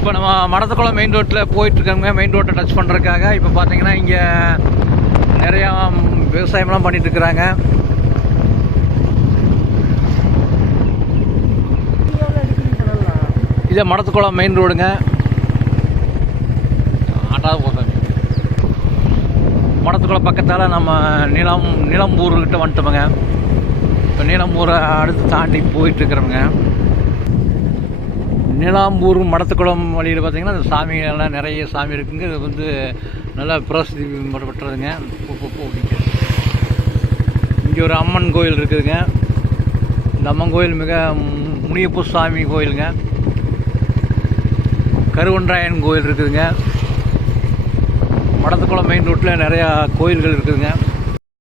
இப்போ நம்ம மடத்துக்குளம் மெயின் ரோட்டில் போயிட்டுருக்காங்க மெயின் ரோட்டை டச் பண்ணுறதுக்காக இப்போ பார்த்தீங்கன்னா இங்கே நிறையா விவசாயம்லாம் பண்ணிகிட்ருக்குறாங்க இதே மடத்துக்குளம் மெயின் ரோடுங்க ஆட்டாவது போதாங்க மடத்துக்குளம் பக்கத்தால் நம்ம நிலம் நிலம்பூர்கிட்ட வந்துட்டோமுங்க. இப்போ நீலம்பூரை அடுத்து தாண்டி போயிட்டுருக்குறோங்க நீலாம்பூர் மடத்துக்குளம் வழியில் பார்த்தீங்கன்னா அந்த சாமிகள்லாம் நிறைய சாமி இருக்குங்க. இது வந்து நல்லா பிரசித்தி பெற்றதுங்க. இங்கே. ஒரு அம்மன் கோயில் இருக்குதுங்க. இந்த அம்மன் கோயில் மிக முனியப்பு முனியப்பூ சாமி கோயிலுங்க. கருவன்றாயன் கோயில் இருக்குதுங்க. மடத்துக்குளம் மெயின் ரோட்டில் நிறையா கோயில்கள் இருக்குதுங்க.